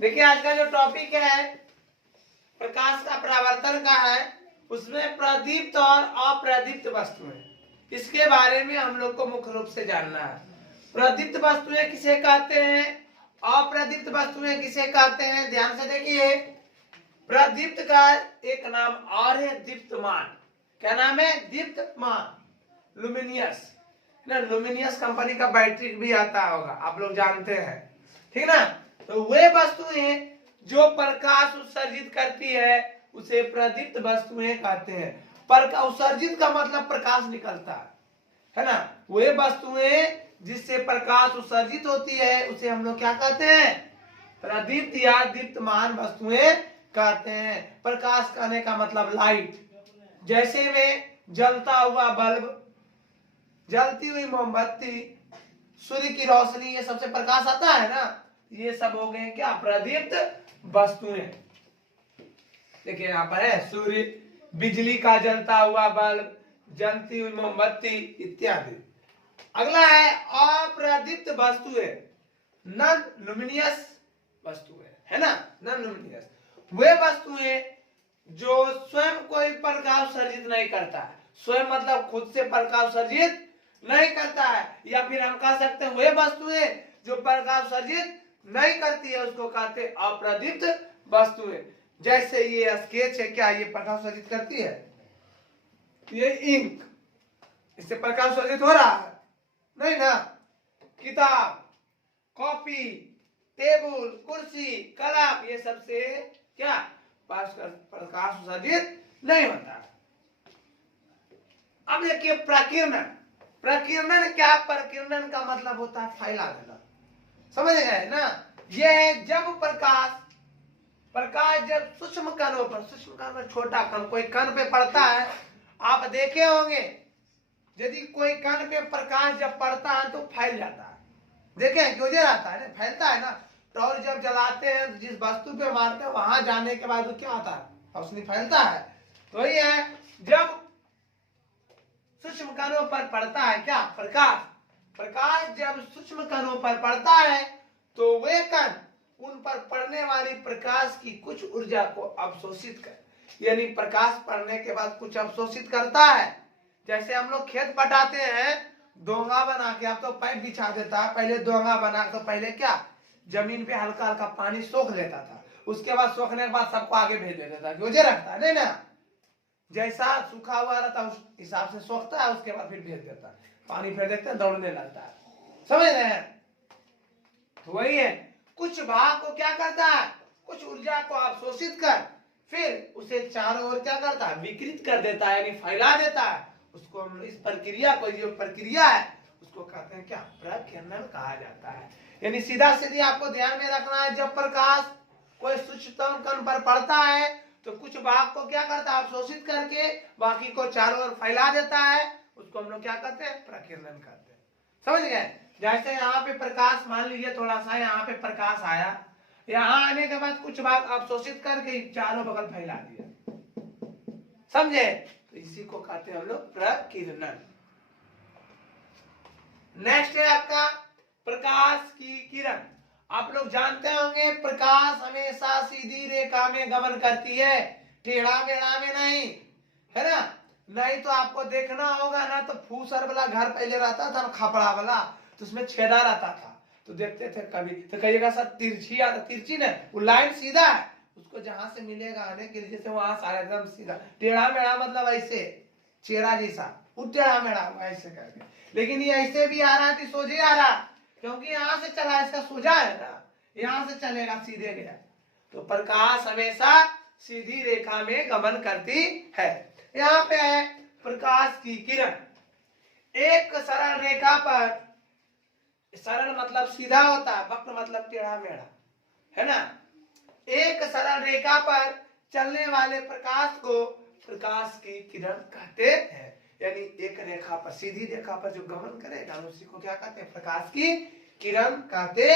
देखिए आज का जो टॉपिक है प्रकाश का परावर्तन का है, उसमें प्रदीप्त और अप्रदीप्त वस्तुएं, इसके बारे में हम लोग को मुख्य रूप से जानना है। प्रदीप्त वस्तुएं किसे कहते हैं, अप्रदीप्त वस्तुएं किसे कहते हैं, ध्यान से देखिए। प्रदीप्त का एक नाम और है दीप्तमान। क्या नाम है? दीप्तमान, लुमिनियस ना। लुमिनियस कंपनी का बैटरी भी आता होगा, आप लोग जानते हैं, ठीक ना। तो वे वस्तुएं जो प्रकाश उत्सर्जित करती है उसे प्रदीप्त वस्तुएं कहते हैं। उत्सर्जित का मतलब प्रकाश निकलता है ना। वे वस्तुएं जिससे प्रकाश उत्सर्जित होती है उसे हम लोग क्या कहते हैं? प्रदीप्त या दीप्तमान वस्तुएं कहते हैं। प्रकाश कहने का मतलब लाइट, जैसे में जलता हुआ बल्ब, जलती हुई मोमबत्ती, सूर्य की रोशनी, ये सबसे प्रकाश आता है ना। ये सब हो गए क्या? प्रदीप्त वस्तुएं। देखिए यहाँ पर है सूर्य, बिजली का जलता हुआ बल्ब, जलती हुई मोमबत्ती इत्यादि। अगला है अप्रदीप्त वस्तुएं, नॉन लुमिनियस वस्तुएं, है ना। नॉन लुमिनियस वे वस्तुएं जो स्वयं कोई प्रकाश उत्सर्जित नहीं करता है। स्वयं मतलब खुद से प्रकाश उत्सर्जित नहीं करता है, या फिर हम कह सकते हैं वे वस्तुएं जो प्रकाश उत्सर्जित नहीं करती है उसको कहते हैं अप्रदीप्त वस्तुएं। जैसे ये स्केच है, क्या ये प्रकाश उत्सर्जित करती है? ये इंक, इससे प्रकाश उत्सर्जित हो रहा है? नहीं ना। किताब, कॉपी, टेबल, कुर्सी, कलम, ये सबसे क्या प्रकाश उत्सर्जित नहीं होता। अब देखिए प्रकीर्णन। प्रकीर्णन क्या? प्रकीर्णन का मतलब होता है फैला देना, समझ गए ना। ये जब प्रकाश जब सूक्ष्म कणों पर, छोटा कण, कोई कण पे पड़ता है, आप देखे होंगे यदि कोई कण पे प्रकाश जब पड़ता है तो फैल जाता है। देखे क्यों दे रहता है ना, फैलता है ना। तो और जब जलाते हैं जिस वस्तु पे मारते हैं वहां जाने के बाद क्या होता है? रोशनी फैलता है। तो ये है जब सूक्ष्म कणों पर पड़ता है क्या? प्रकाश जब सूक्ष्म कणों पर पड़ता है तो वे कण उन पर पड़ने वाली प्रकाश की कुछ ऊर्जा को अवशोषित कर, यानी प्रकाश पड़ने के बाद कुछ अवशोषित करता है। जैसे हम लोग खेत पटाते हैं डोंगा बना के, अब तो पाइप बिछा देता है, पहले डोंगा बना तो पहले क्या जमीन पे हल्का हल्का पानी सोख लेता था, उसके बाद सोखने के बाद सबको आगे भेज देता था, क्यों रखता है नहीं ना। जैसा सूखा हुआ रहता उस हिसाब से सोखता है, उसके बाद फिर भेज देता है, पानी फिर देखते हैं दौड़ने लगता है, समझ रहे हैं। तो वही है, कुछ भाग को क्या करता है? कुछ ऊर्जा को अवशोषित कर फिर उसे चारों ओर क्या करता है? विकृत कर देता है, यानी फैला देता है। उसको हम इस प्रक्रिया को, जो प्रक्रिया है उसको कहते हैं क्या? प्रकीर्णन कहा जाता है। यानी सीधा सीधी आपको ध्यान में रखना है, जब प्रकाश कोई सूक्ष्मतम कण पर पड़ता है तो कुछ भाग को क्या करता है? अवशोषित करके बाकी को चारों ओर फैला देता है, उसको हम लोग क्या कहते हैं? प्रकीर्णन कहते हैं, समझ गए। जैसे यहाँ पे प्रकाश, मान लीजिए थोड़ा सा यहाँ पे प्रकाश आया, यहाँ आने के बाद कुछ भाग अवशोषित करके चारों बगल फैला दिया, समझे। तो इसी को कहते हैं हम लोग प्रकीर्णन। नेक्स्ट है आपका प्रकाश की किरण। आप लोग जानते होंगे प्रकाश हमेशा सीधी रेखा में गमन करती है, टेढ़ा मेढ़ा में नहीं, है ना। नहीं तो आपको देखना होगा ना, तो फूसर वाला घर पहले रहता था ना, खपड़ा वाला, तो उसमें छेदा रहता था, तो देखते थे कभी तो कहिएगा सर तिरछी आता, तिरछी ना, वो लाइन सीधा है, उसको जहां से मिलेगा आने के लिए से वहां सारा एकदम सीधा। टेढ़ा मेढ़ा मतलब ऐसे चेहरा जैसा, वो टेढ़ा मेढ़ा ऐसे करके। लेकिन ये ऐसे भी आ रहा है कि सोझे आ रहा, क्योंकि यहां से चला, इसका सोजा है ना, यहां से चलेगा सीधे गया। तो प्रकाश हमेशा सीधी रेखा में गमन करती है। यहाँ पे है प्रकाश की किरण, एक सरल रेखा पर, सरल मतलब सीधा होता है, वक्र मतलब टेढ़ा मेढ़ा, है ना। एक सरल रेखा पर चलने वाले प्रकाश को प्रकाश की किरण कहते हैं। यानी एक रेखा पर, सीधी रेखा पर जो गमन करेगा उसी को क्या कहते हैं? प्रकाश की किरण कहते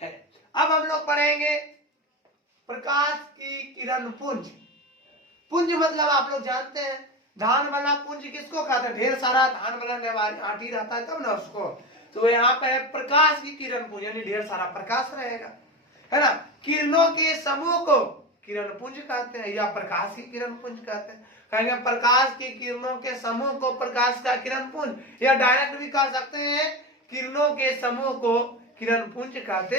हैं। अब हम लोग पढ़ेंगे प्रकाश की किरण पुंज। पुंज मतलब आप लोग जानते हैं धान वाला पुंज किसको कहते हैं? ढेर सारा धान बनाने वाली आटी रहता है तब ना उसको। तो यहाँ पे प्रकाश की किरण पुंज, यानी ढेर सारा प्रकाश रहेगा। है ना। किरणों के समूह को किरण पुंज कहते हैं या प्रकाश की किरण पुंज कहते हैं। कहेंगे प्रकाश की किरणों के समूह को प्रकाश का किरण पुंज, या डायरेक्ट भी कह सकते हैं किरणों के समूह को किरण पुंज कहते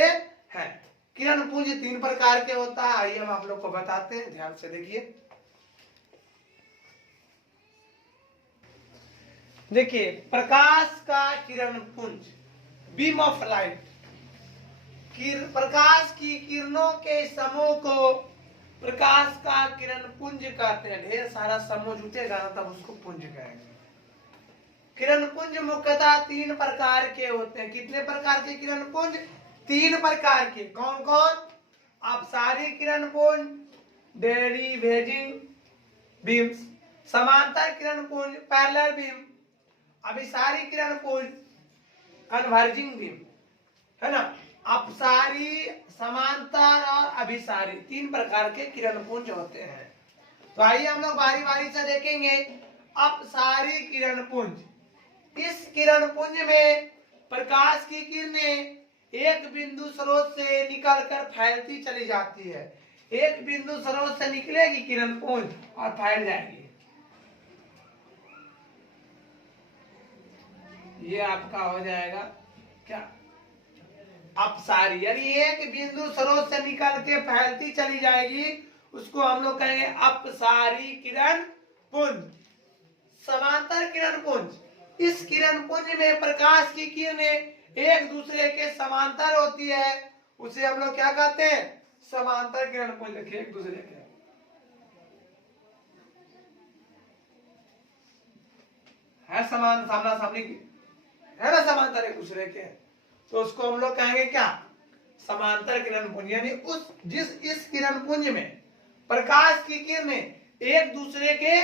हैं। किरण पुंज 3 प्रकार के होता है, आइए हम आप लोग को बताते हैं, ध्यान से देखिए। देखिए प्रकाश का किरण पुंज, बीम ऑफ लाइट, प्रकाश की किरणों के समूह को प्रकाश का किरण पुंज कहते हैं। ढेर सारा समूह जुटेगा ना तब उसको पुंज कहेंगे। किरण पुंज मुख्यतः 3 प्रकार के होते हैं। कितने प्रकार के किरण पुंज? 3 प्रकार के। कौन कौन? अपसारी किरण पुंज, डेरिवेजिंग बीम्स, समांतर किरण पुंज पैरेलल बीम, अभिसारी किरण पुंज कन्वर्जिंग बीम, है ना। अपसारी, समांतर और अभिसारी 3 प्रकार के किरण पुंज होते हैं। तो आइए हम लोग बारी बारी से देखेंगे। अपसारी किरण पुंज, इस किरण पुंज में प्रकाश की किरणें एक बिंदु स्रोत से निकलकर फैलती चली जाती है। एक बिंदु स्रोत से निकलेगी किरण पुंज और फैल जाएगी। ये आपका हो जाएगा क्या? अपसारी, यानी एक बिंदु स्रोत से निकल के फैलती चली जाएगी, उसको हम लोग कहेंगे अपसारी किरण पुंज। समांतर किरण पुंज, इस किरण पुंज में प्रकाश की किरणें एक दूसरे के समांतर होती है, उसे हम लोग क्या कहते हैं? समांतर किरण पुंज। देखिए एक दूसरे के है समान, सामना सामनी है ना, समांतर एक दूसरे के, तो उसको हम लोग कहेंगे क्या? समांतर किरण पुंज। यानी इस किरण पुंज में प्रकाश की किरणें एक दूसरे के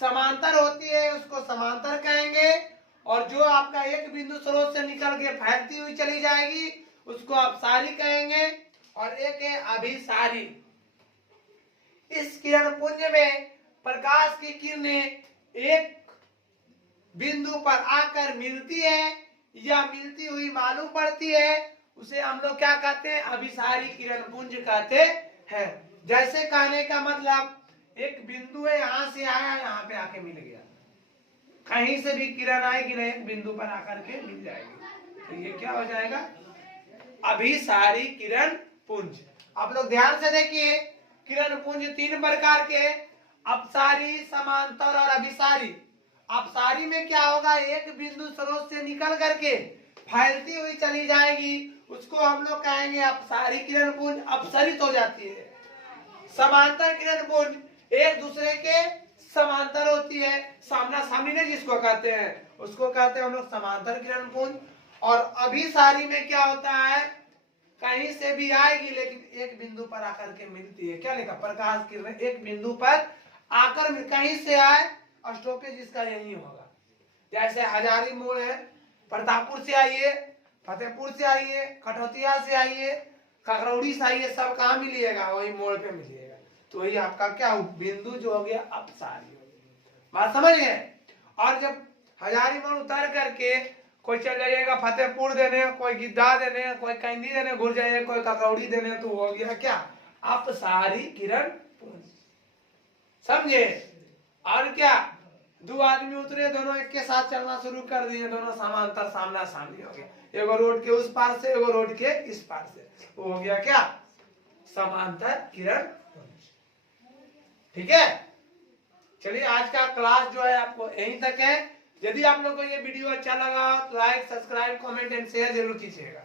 समांतर होती है, उसको समांतर कहेंगे। और जो आपका एक बिंदु स्रोत से निकल के फैलती हुई चली जाएगी उसको अपसारी कहेंगे। और एक है अभिसारी। इस किरण पुंज में प्रकाश की किरणें एक बिंदु पर आकर मिलती है या मिलती हुई मालूम पड़ती है, उसे हम लोग क्या कहते हैं? अभिसारी किरण पुंज कहते हैं। जैसे कहने का मतलब एक बिंदु है, यहां से आया, यहाँ पे आके मिल गया, कहीं से भी किरण आएगी ना एक बिंदु पर आकर के मिल जाएगी, तो ये क्या हो जाएगा? अभिसारी किरण पुंज। आप लोग ध्यान से देखिए, किरण पुंज 3 प्रकार के, अपसारी, समांतर और अभिसारी। अपसारी में क्या होगा? एक बिंदु स्रोत से निकल करके फैलती हुई चली जाएगी, उसको हम लोग कहेंगे अपसारी किरण पुंज, अपसरित हो जाती है। समांतर किरण पुंज एक दूसरे के समांतर होती है, सामना सामनी ने जिसको कहते हैं उसको कहते हैं हम लोग समांतर किरण पुंज। और अभिसारी में क्या होता है? कहीं से भी आएगी लेकिन एक बिंदु पर आकर के मिलती है। क्या लिखा? प्रकाश किरण एक बिंदु पर आकर कहीं से आए, स्टॉपेज इसका यही होगा। जैसे हजारी मोड़ है, प्रतापपुर से आइए, फतेहपुर से आइए, कठौतिया से आइए, ककरौड़ी से आइए, सब कहाँ मिलिएगा? वही मोड़ पे मिलिएगा। तो वही आपका क्या बिंदु जो हो गया अपसारी हो गया। बात समझ गए? और जब हजारी मोड़ उतर करके कोई चल जाइएगा फतेहपुर देने, कोई गिद्दा देने, कोई कैंदी देने घुर जाइए, कोई ककरौड़ी देने, तो हो गया क्या? अपसारी किरण पुंज। समझे? और क्या? 2 आदमी उतरे, दोनों एक के साथ चलना शुरू कर दिए, दोनों समांतर सामना सामनी हो गया। एगो रोड के उस पार से, एगो रोड के इस पार से, वो हो गया क्या? समांतर किरण पुंज। ठीक है, चलिए आज का क्लास जो है आपको यहीं तक है। यदि आप लोगों को ये वीडियो अच्छा लगा तो like, subscribe, comment and share जरूर कीजिएगा।